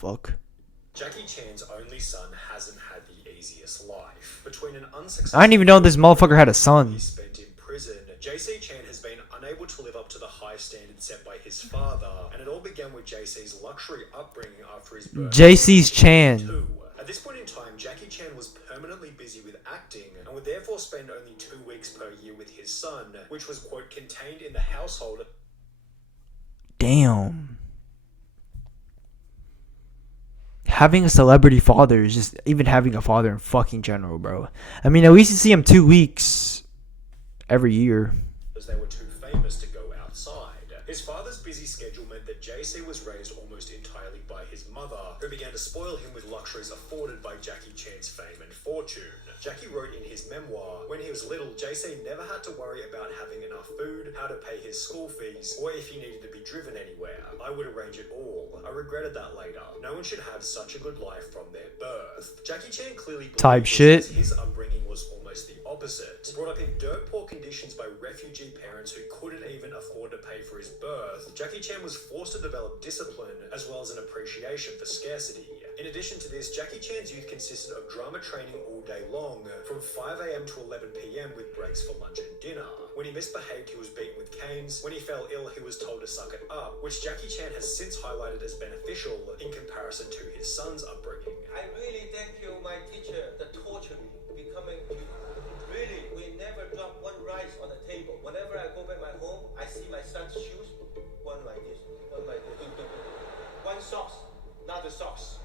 fuck? Jackie Chan's only son hasn't had the easiest life. Between an I didn't even know this motherfucker had a son. he spent in prison, JC Chan has been unable to live up to the high standards set by his father, and it all began with JC's luxury upbringing after his birth. JC's Chan. At this point in time, Jackie Chan was permanently busy with acting and would therefore spend only 2 weeks per year with his son, which was, quote, contained in the household. Damn. Having a celebrity father is just even having a father in fucking general, bro. I mean, at least you see him 2 weeks every year. As they were too famous to go outside. His father's busy schedule meant that JC was raised almost entirely by his mother, who began to spoil him with luxuries afforded by Jackie Chan's fame and fortune. Jackie wrote in his memoir, when he was little, JC never had to worry about having enough food, how to pay his school fees, or if he needed to be driven anywhere. I would arrange it all. I regretted that later. No one should have such a good life from their birth. Jackie Chan clearly Type shit. His upbringing was almost the opposite. Brought up in dirt poor conditions by refugee parents who couldn't even afford to pay for his birth, Jackie Chan was forced to develop discipline as well as an appreciation for scarcity. In addition to this, Jackie Chan's youth consisted of drama training all day long, from 5 a.m. to 11 p.m. with breaks for lunch and dinner. When he misbehaved, he was beaten with canes. When he fell ill, he was told to suck it up, which Jackie Chan has since highlighted as beneficial in comparison to his son's upbringing. I really thank you, my teacher, that tortured me, becoming you. Really, we never drop one rice on the table. Whenever I go back my home, I see my son's shoes, one like this, one like this. One socks, not the socks.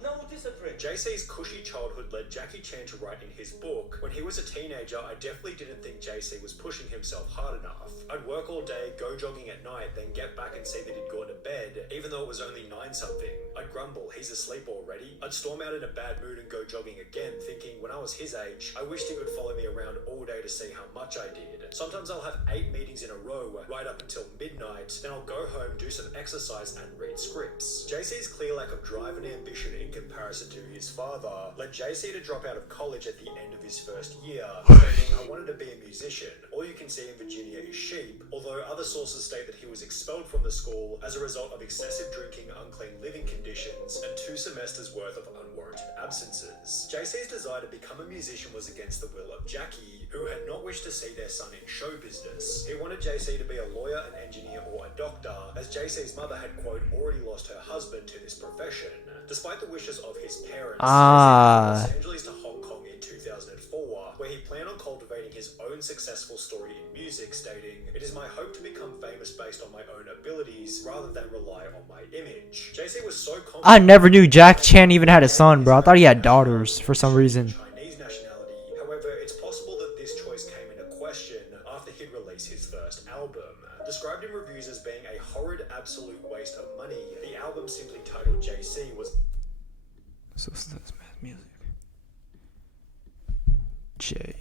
No discipline. JC's cushy childhood led Jackie Chan to write in his book, when he was a teenager, I definitely didn't think JC was pushing himself hard enough. I'd work all day, go jogging at night, then get back and see that he'd gone to bed, even though it was only 9-something. I'd grumble, he's asleep already. I'd storm out in a bad mood and go jogging again, thinking when I was his age, I wished he could follow me around all day to see how much I did. Sometimes I'll have 8 meetings in a row, right up until midnight, then I'll go home, do some exercise and read scripts. JC's clear lack of drive and ambition in comparison to his father led JC to drop out of college at the end of his first year, stating, I wanted to be a musician. All you can see in Virginia is sheep, although other sources state that he was expelled from the school as a result of excessive drinking, unclean living conditions, and 2 semesters worth of unwarranted absences. JC's desire to become a musician was against the will of Jackie, who had not wished to see their son in show business. He wanted JC to be a lawyer, an engineer, or a doctor, as JC's mother had, quote, already lost her husband to this profession. Despite the wishes of his parents, JC moved from Los Angeles to Hong Kong in 2004, where he planned on cultivating his own successful story in music, stating, it is my hope to become famous based on my own abilities, rather than rely on my image. JC was so confident. I never knew Jack Chan even had a son, bro. I thought he had daughters for some reason. Chinese nationality. However, it's possible that this choice came into question after he'd released his first album. Described in reviews as being a horrid absolute waste of money, the album simply titled JC was... So that's music. J.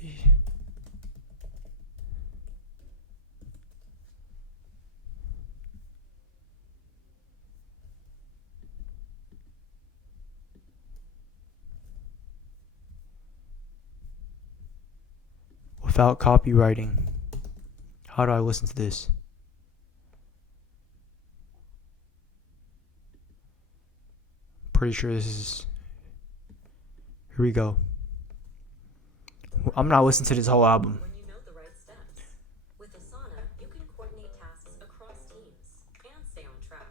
Without copywriting. How do I listen to this? Pretty sure this is... Here we go. I'm not listening to this whole album. When you know the right steps. With Asana, you can coordinate tasks across teams and stay on track,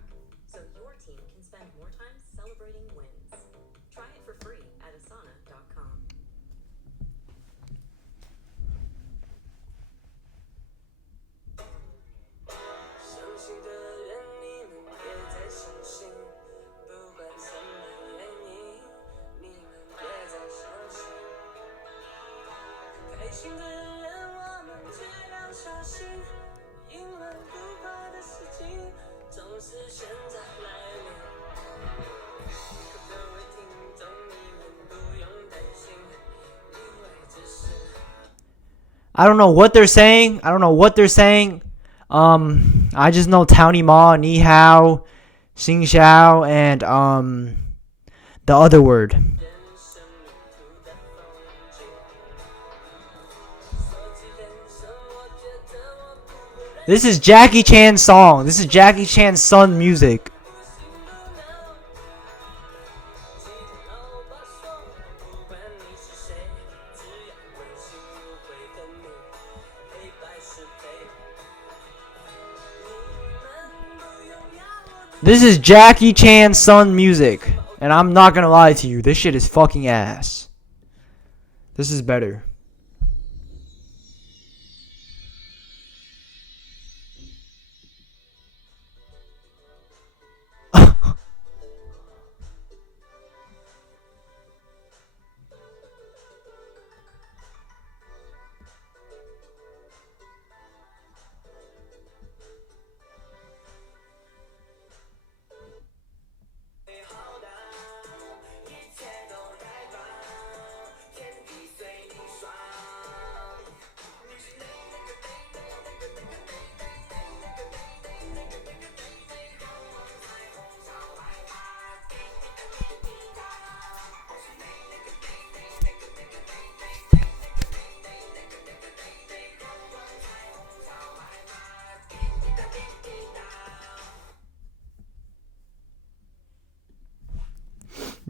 so your team can spend more time celebrating wins. Try it for free at asana.com. I don't know what they're saying. I just know Townie Ma, Ni Hao, Xing Xiao, and the other word. This is Jackie Chan's song. This is Jackie Chan's son music. This is Jackie Chan's son music. And I'm not gonna lie to you, this shit is fucking ass. This is better.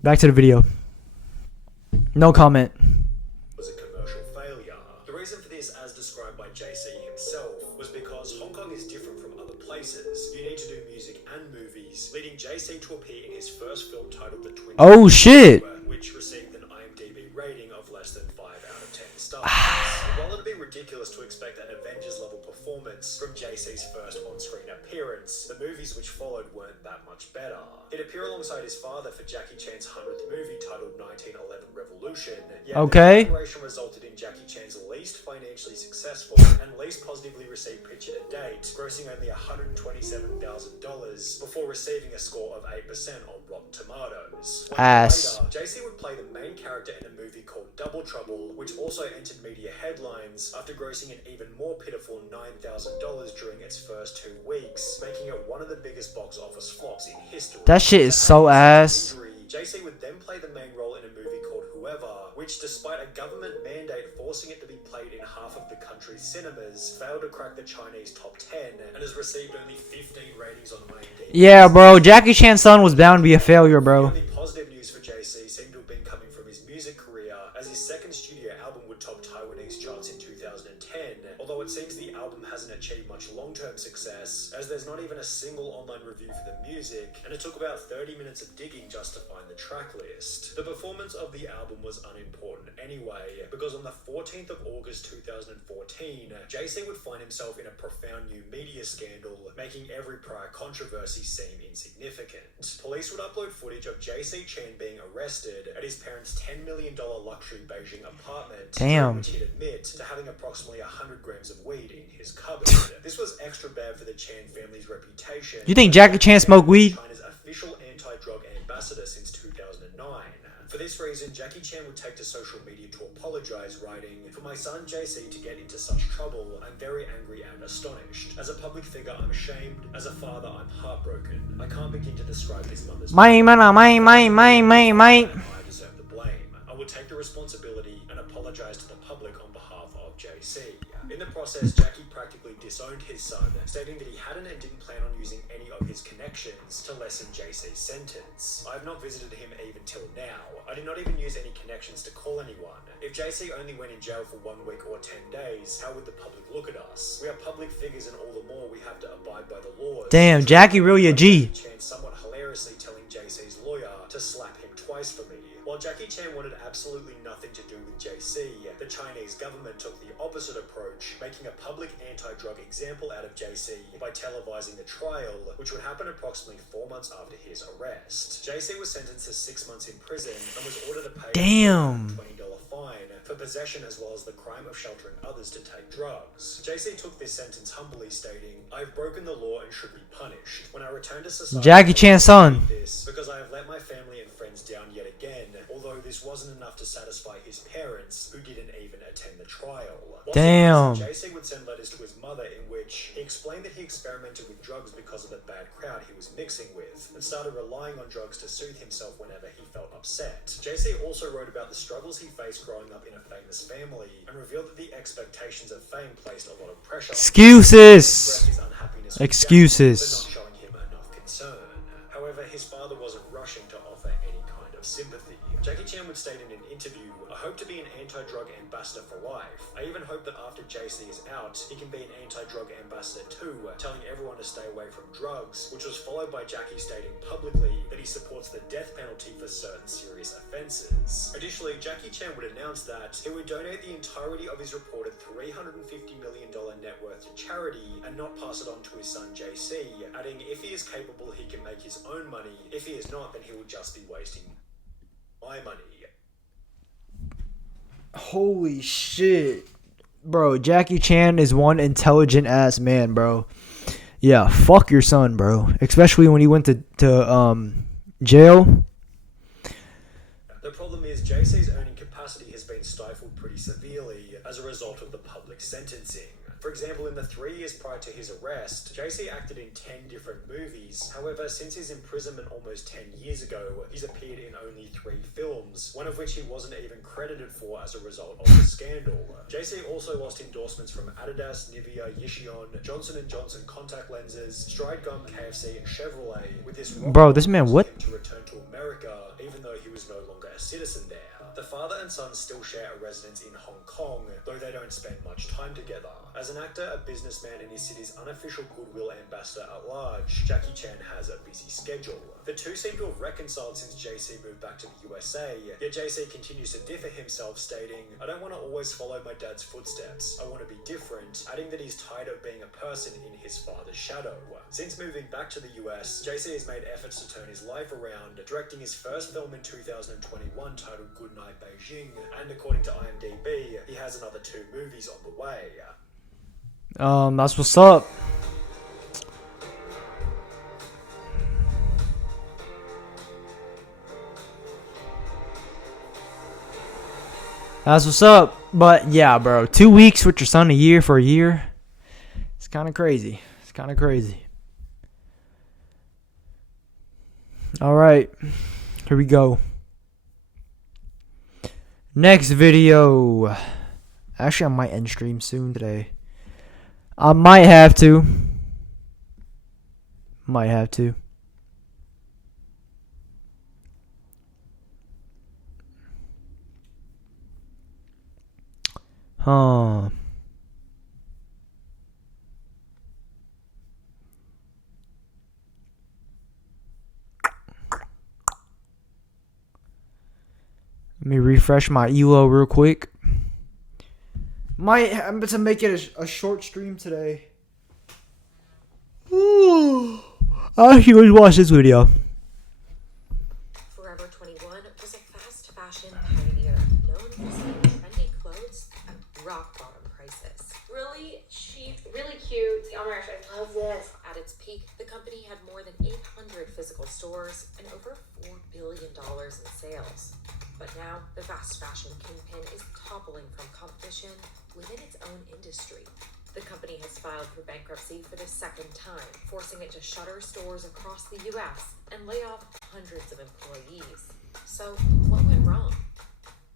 Back to the video. No comment. Was a commercial failure. The reason for this, as described by JC himself, was because Hong Kong is different from other places. You need to do music and movies, leading JC to appear in his first film titled The Twin Oh shit! which received an IMDb rating of less than 5 out of 10 stars. While it'd be ridiculous to expect an Avengers-level performance from JC's first on-screen appearance, the movies which followed weren't that much better. He'd appear alongside his father for Jackie Chan's 100th movie titled 1911 Revolution. Yet Okay. the collaboration resulted in Jackie Chan's least financially successful and least positively received picture to date, grossing only $127,000 before receiving a score of 8% on Rotten Tomatoes. 1 year Ass. later, JC would play the main character in a movie called Double Trouble, which also entered media headlines after grossing an even more pitiful $9,000 during its first 2 weeks, making it one of the biggest box office flops in history. That shit is so ass. JC would then play the main role in a movie called Whoever, which, despite a government mandate forcing it to be played in half of the country's cinemas, failed to crack the Chinese top 10 and has received only 15 ratings on IMDb. Yeah, bro. Jackie Chan's son was bound to be a failure, The bro. only positive news for JC seemed to have been coming from his music career, as his second studio album would top Taiwanese charts in 2010, although it seems the album hasn't achieved much long-term success, as there's not even a single online review for the music, and it took about 30 minutes of digging just to find the track list. The performance of the album was unimportant anyway, because on the 14th of August 2014, JC would find himself in a profound new media scandal, making every prior controversy seem insignificant. Police would upload footage of JC Chan being arrested at his parents' $10 million luxury Beijing apartment, Damn. in which he'd admit to having approximately 100 grams of weed in his cupboard. This was extra bad for the Chan family's reputation. You think Jackie Chan smoked weed? China's official anti-drug ambassador since 2009. For this reason, Jackie Chan would take to social media to apologize, writing, "For my son JC to get into such trouble, I'm very angry and astonished. As a public figure, I'm ashamed. As a father, I'm heartbroken. I can't begin to describe his mother's My. I deserve the blame. I will take the responsibility and apologize to the public on behalf of JC." In the process, Jackie practically disowned his son, stating that he hadn't and didn't plan on using any of his connections to lessen JC's sentence. "I have not visited him even till now. I did not even use any connections to call anyone. If JC only went in jail for 1 week or 10 days, how would the public look at us? We are public figures, and all the more we have to abide by the laws." Damn, Jackie really a G. Chan somewhat hilariously telling JC's lawyer to slap him twice for me. While Jackie Chan wanted absolutely nothing to do with JC, the Chinese government took the opposite approach, making a public anti-drug example out of JC by televising the trial, which would happen approximately 4 months after his arrest. JC was sentenced to 6 months in prison and was ordered to pay Damn. a $20 fine for possession as well as the crime of sheltering others to take drugs. JC took this sentence humbly, stating, "I've broken the law and should be punished. When I return to society, Jackie Chan's son. this because I have let my family and friends down yet again, although this wasn't enough to satisfy his parents, who didn't even attend the trial." Once Damn. in prison, JC would send letters to his mother in which he explained that he experimented with drugs because of the bad crowd he was mixing with, and started relying on drugs to soothe himself whenever he felt upset. JC also wrote about the struggles he faced growing up in a famous family, and revealed that the expectations of fame placed a lot of pressure on him. Excuses. Expressed his unhappiness with Excuses. Jackie for not showing him enough concern. However, his father wasn't rushing to offer any kind of sympathy. Jackie Chan would state in an interview, "I hope to be an anti-drug ambassador for life. I even hope that after JC is out, he can be an anti-drug ambassador too, telling everyone to stay away from drugs," which was followed by Jackie stating publicly that he supports the death penalty for certain serious offences. Additionally, Jackie Chan would announce that he would donate the entirety of his reported $350 million net worth to charity and not pass it on to his son JC, adding if he is capable he can make his own money, if he is not then he will just be wasting my money. Holy shit. Bro, Jackie Chan is one intelligent ass man, bro. Yeah, fuck your son, bro. Especially when he went to jail. The problem is JC's earning capacity has been stifled pretty severely as a result of the public sentencing. For example, in the 3 years prior to his arrest, JC acted in 10 different movies. However, since his imprisonment almost 10 years ago, he's appeared in only 3 films, one of which he wasn't even credited for as a result of the scandal. JC also lost endorsements from Adidas, Nivea, Yishion, Johnson & Johnson contact lenses, Stride Gum, KFC, and Chevrolet, with this Bro, this man, what? him to return to America, even though he was no longer a citizen there. The father and son still share a residence in Hong Kong, though they don't spend much time together. As an actor, a businessman, and his city's unofficial goodwill ambassador at large, Jackie Chan has a busy schedule. The two seem to have reconciled since JC moved back to the USA, yet JC continues to differ himself, stating, "I don't want to always follow my dad's footsteps. I want to be different," adding that he's tired of being a person in his father's shadow. Since moving back to the US, JC has made efforts to turn his life around, directing his first film in 2021 titled Goodnight Beijing, and according to IMDb, he has another 2 movies on the way. That's what's up. That's what's up. But yeah, bro, 2 weeks with your son, a year for a year. It's kind of crazy. It's kind of crazy. All right, here we go. Next video. Actually, I might end stream soon today. I might have to. Might have to. Huh. Let me refresh my ELO real quick. I'm about to make it a short stream today. I actually watch this video. Forever 21 was a fast fashion pioneer known for selling trendy clothes at rock bottom prices. Really cheap, really cute. Oh my gosh, I love this. At its peak, the company had more than 800 physical stores and over $4 billion in sales. But now, the fast fashion kingpin is toppling from competition within its own industry. The company has filed for bankruptcy for the 2nd time, forcing it to shutter stores across the US and lay off hundreds of employees. So, what went wrong?